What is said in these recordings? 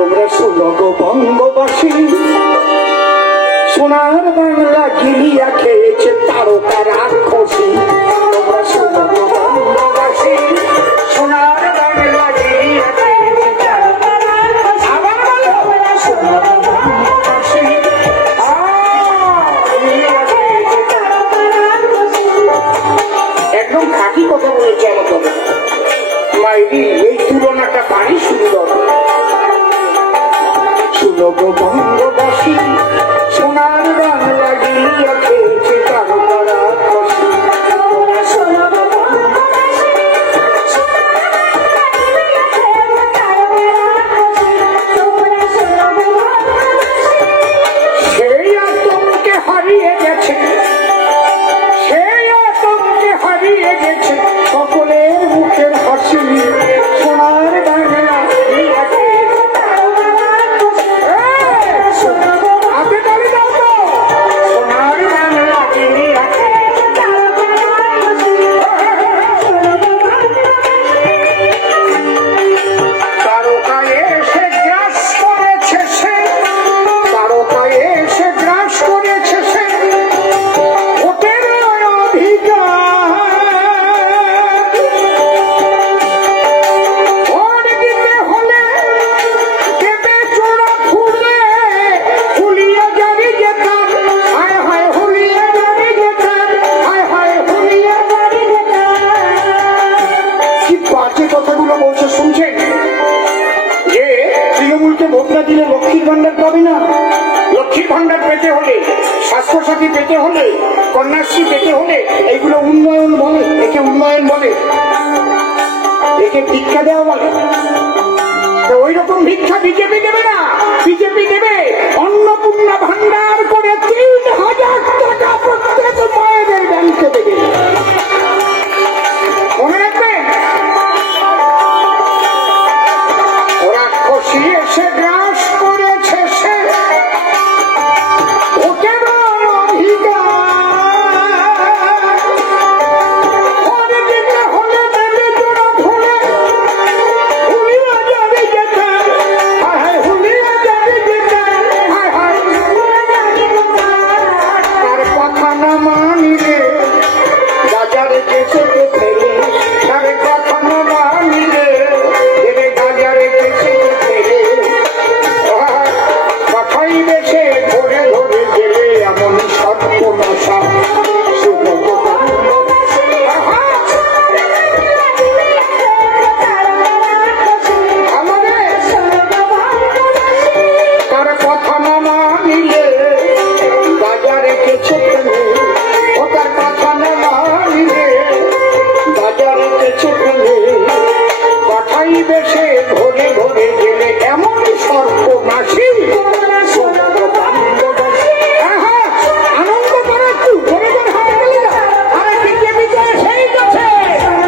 তোমরা শোনো গো বঙ্গবাসী, সোনার বাংলা গিলিয়া খেয়েছে তারকা রাক্ষসী। তোমরা শোনো গো বঙ্গবাসী, সোনার বাংলা গিলিয়া খেয়েছে তারকা রাক্ষসী। আবার বলো, শোনো গো বঙ্গবাসী, একদম খাঁটি কথা বলেছে আমার মাইরি। এই তুলনাটা বাড়ি সুন্দর। শোনো গো বঙ্গবাসী, সোনার বাংলা গিলিয়া খেয়েছে তারকা রাক্ষসী। সেই আতঙ্কে হারিয়ে গেছে, সেই আতঙ্কে হারিয়ে গেছে সকলের মুখের হাসি। সোনার বাংলা গিলিয়া খেয়েছে তারকা রাক্ষসী। হাতে তালি দাও তো। সোনার বাংলা গিলিয়া খেয়েছে তারকা রাক্ষসী। তারকায় এসে গ্রাস করেছে সে, তারকায় এসে গ্রাস করেছে সে ভোটের অধিকার। ভোট দিতে হলে দেবে চোরা ফুলে, হুলিয়া যাবে যেতাম, হায় হায় হুলিয়া যাবে যেতাম, হায় হায় হুলিয়া যাবে যেতাম। কি বাজে কথাগুলো বলছে শুনছেন? যে তৃণমূলকে ভোট না দিলে লক্ষ্মীর ভান্ডার পাবে না। লক্ষ্মীর ভান্ডার পেতে হলে, স্বাস্থ্যসাথী পেতে হলে, কন্যাশ্রী পেতে হলে এইগুলো উন্নয়ন বলে। একে উন্নয়ন বলে, একে ভিক্ষা দেওয়া বলে। তো ওই রকম ভিক্ষা বিজেপি দেবে না। বিজেপি দেবে অন্নপূর্ণা ভান্ডার করে ৩,০০০ টাকা প্রত্যেক মায়েদের ব্যাংকে দেবে। মনে রাখবেন, রাক্ষসী এসে গ্রাস করেছে সে ভোটের অধিকার। ভোট দিতে হলে দেবে চোরা ফুলে, হুলিয়া যাবে যেতাম, হায় হায় হুলিয়া যাবে যেতাম, হায় হায় হুলিয়া যাবে যেতাম। তার কথা না মানিলে বাজারে কেসে ফেলে, তার কথা না মানিলে দেবে বাজারে কেসে ফেলে। কথাই বেশে ধরে ধরে গেলে এমন সর্বনাশা। শোনো গো বঙ্গবাসী, তার কথা না মানিলে বাজারে কেছে ফেলে, ও তার কথা না মানিলে বাজারে কেছে ফেলে। কথাই বেশে ধরে ধরে গেলে এমন সর্বনাশী। শোনো গো বঙ্গবাসী, আনন্দ করে একটু ধরে ধরে হাত মেলে না। আরে বিজেপি তো সেই গেছে,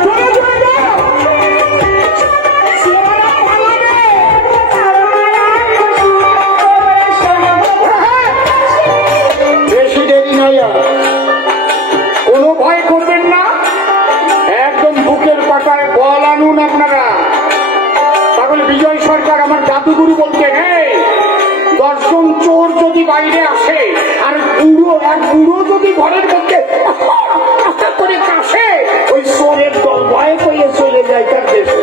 জোরে জোরে দাও। বেশি দেরি নাই আর। কোনো ভয় করবেন না, একদম বুকের পাটায় বল আনুন আপনারা। তাহলে বিজয় সরকার আমার জাদুগুরু বলতেন, 10 জন চোর যদি বাইরে আসে আর এক বুড়ো যদি ঘরের মধ্যে করে কাশে, ওই চোরের দল ভয় পেয়ে চলে যায় তার দেশে।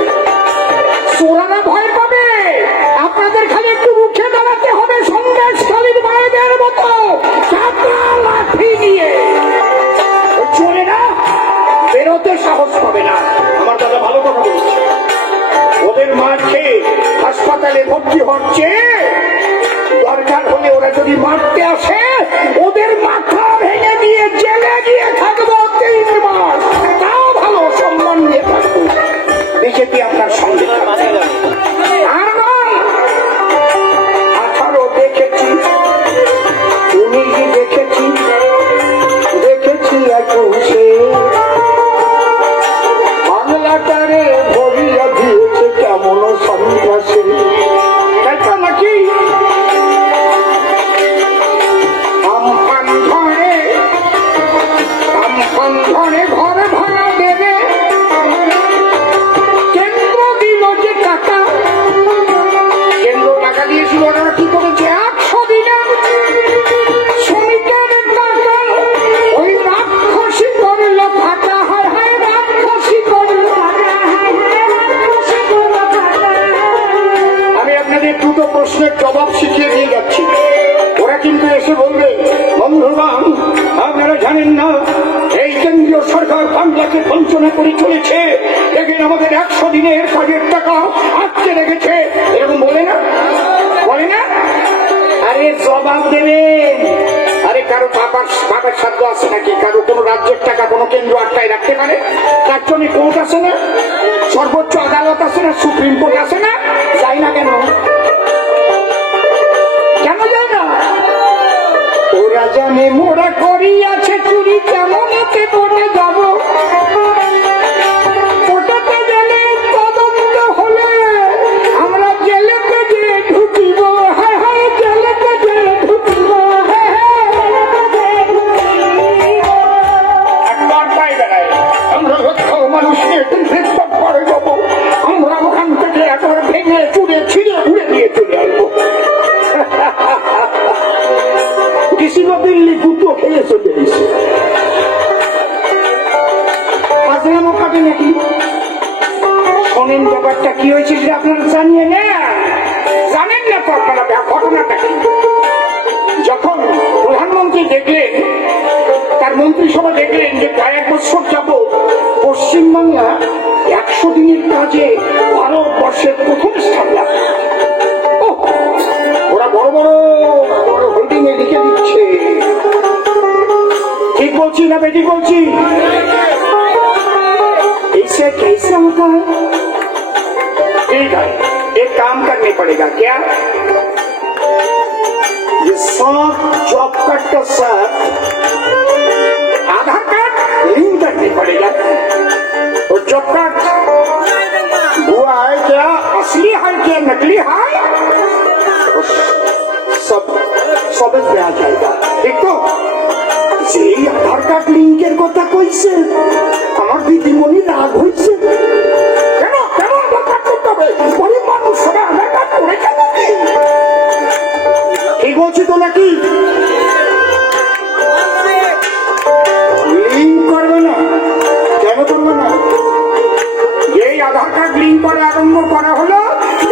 চোরারা ভয় পাবে, আপনাদের খালি একটু রুখে দাঁড়াতে হবে সন্দেশখালীর মায়েদের মতো চাপড়া লাঠি নিয়ে। ওই চোরেরা বেরোতে সাহস পাবে না। আমার দাদা ভালো কথা বলছে। ওদের মারছে, হাসপাতালে ভর্তি হচ্ছে, দরকার হলে ওরা যদি মারতে আসে ওদের মাথা ভেঙে দিয়ে জেলে গিয়ে থাকবো 3 মাস, তাও ভালো সম্মান দিয়ে থাকবো। বিজেপি আপনার সঙ্গে আর নয়। 18 দেখেছি, 19 দেখেছি, দেখেছি 21-এ বাংলাটারে ভরিয়া দিয়েছে কেমন সন্ত্রাসী। তাই তো নাকি? আমফান আপনাদের দুটো প্রশ্নের জবাব শিখিয়ে দিয়ে যাচ্ছি। ওরা কিন্তু এসে বলবে, বন্ধুগণ আপনারা জানেন না এই কেন্দ্রীয় সরকার বাংলাকে বঞ্চনা করে চলেছে, দেখেন আমাদের 100 দিনের কাজের টাকা আটকে রেখেছে, এরকম বলে না? বলে না? আরে জবাব দেবেন। আরে কারো বাবার সাধ্য আছে নাকি কারো কোনো রাজ্যের টাকা কোনো কেন্দ্র আটকায় রাখতে পারে? তার জন্য কোর্ট আছে না, সর্বোচ্চ আদালত আছে না, সুপ্রিম কোর্ট আছে না? যাই না কেন? কেন যায় না? ওরা জানে মোরা করি আছে চুরি, কেমন এতে বনে যাব। ওটাতে গেলে তদন্ত হলে আমরা জেলেতে যে ঢুকিব, হ্যাঁ হ্যাঁ জেলেতে যে ঢুকিব, একবার পাই বেড়ায় আমরা লক্ষ মানুষকে গ্রেফতার করে যাব, আমরা ওখান থেকে একবার ভেঙে চুড়ে ছিঁড়ে উড়ে দিয়ে চলে আসবো। কিসিনো দিল্লি দুটো খেয়ে চলে এসে পাঁচলামও কাটে নাকি? শোনেন ব্যাপারটা কি হয়েছে সেটা আপনারা জানিয়ে না, জানেন না তো আপনারা ঘটনাটা কি? যখন প্রধানমন্ত্রী দেখলেন, তার মন্ত্রিসভা দেখলেন যে কয়েক বছর যাব পশ্চিমবাংলা 100 দিনের কাজে ভারতবর্ষের প্রথম স্থান লাভ, ওরা বড় বড় বড় হোল্ডিং এ লিখে দিচ্ছে। ঠিক বলছি না বেটি বলছি? इससे कैसे होता है? ठीक है, एक काम करने पड़ेगा। क्या? ये सब जॉब कार्ड का साथ आधार कार्ड लिंक करने पड़ेगा। और जॉब कार्ड हुआ है क्या, असली है क्या नकली है, सब समझ में आ जाएगा। ठीक तो সেই আধার কার্ড লিঙ্কের কথা কইছে, আমার দিদিমণি রাগ হয়েছে। কেন কেন আধার কার্ড করতে হবে? গরিব মানুষ সবাই আধার কার্ড করে কেন? ঠিক বলছি তো নাকি? লিঙ্ক করবে না? কেন করবে না? এই আধার কার্ড লিঙ্ক করা আরম্ভ করা হলো,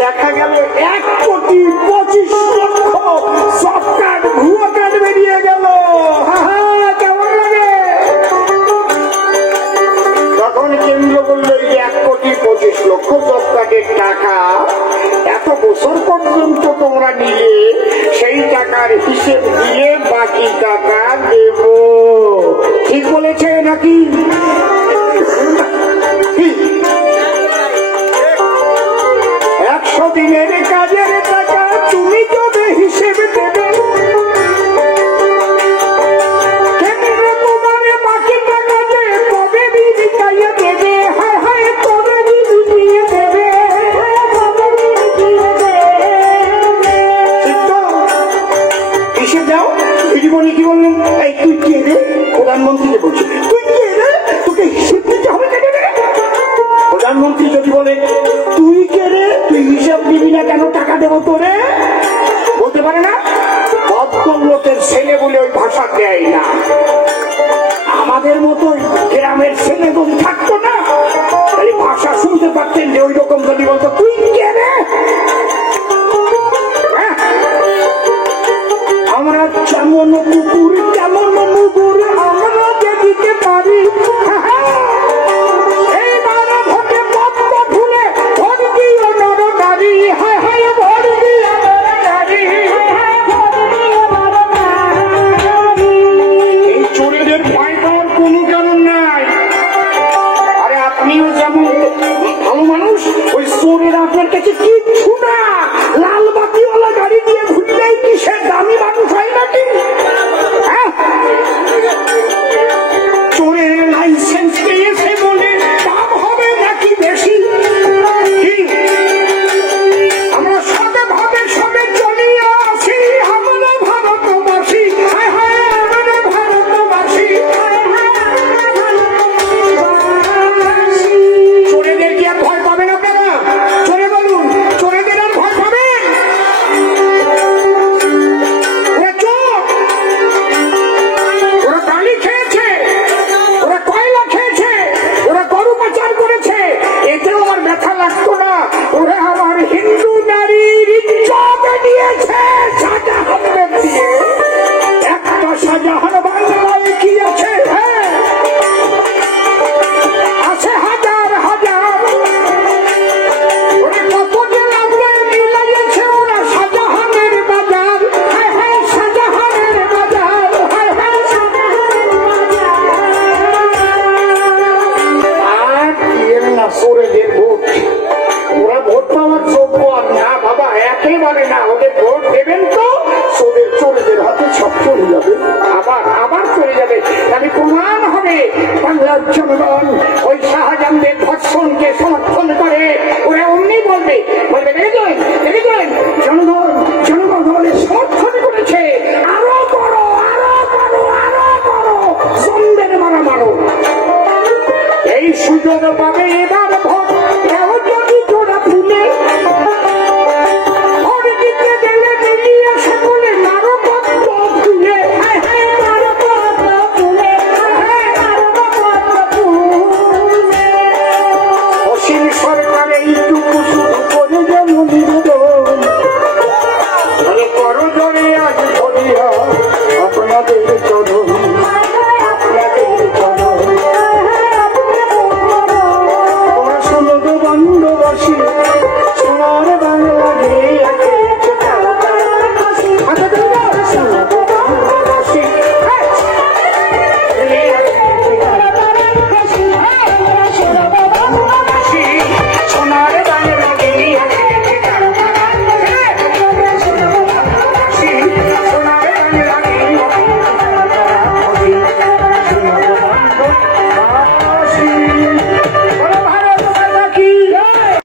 দেখা গেল 1,25,00,000 সব কার্ড ভুয়ো কার্ড বেরিয়ে গেল। কেমন লাগে? তখন কেন্দ্র বললো এই যে 1,25,00,000 সব কার্ডের টাকা এত বছর পর্যন্ত তোমরা নিলে, সেই টাকার হিসেব দিয়ে বাকি টাকা দেব। ঠিক বলেছে নাকি? 100 দিনের কাজের টাকা তুমি তবে হিসেবে দেবে, কেন্দ্র তোমার বাকি টাকা যে তবে বিকাইয়ে দেবে, হায় হায় তবে দিয়ে দেবে। ঠিক তো? হিসেব দাও। দিদিমণি কি বললেন? এই তুই কে রে? প্রধানমন্ত্রীকে বলছি, তুই কে রে? তোকে হিসেব দিতে হবে না? প্রধানমন্ত্রী যদি বলে তুই কে রে, তুই হিসাব দিবি না কেন, টাকা দেবো তোরে, বলতে পারে না? ভদ্রলোকের ছেলে বলে ওই ভাষা দেয় না। আমাদের মতো গ্রামের ছেলে যদি থাকতো না, তাহলে ভাষা শুনতে পারতেন যে ওই রকম যদি বলতো তুই কে রে। আমরা যেমন কুকুর তেমন মুগুর, আমরা যে দিতে পারি। আপনার কাছে কিচ্ছু না, ওদের ভোট দেবেন তো, ওদের চোরেদের হাতে সব চলে যাবে। আবার আবার চলে যাবে। তাহলে প্রমাণ হবে বাংলার জনগণ ওই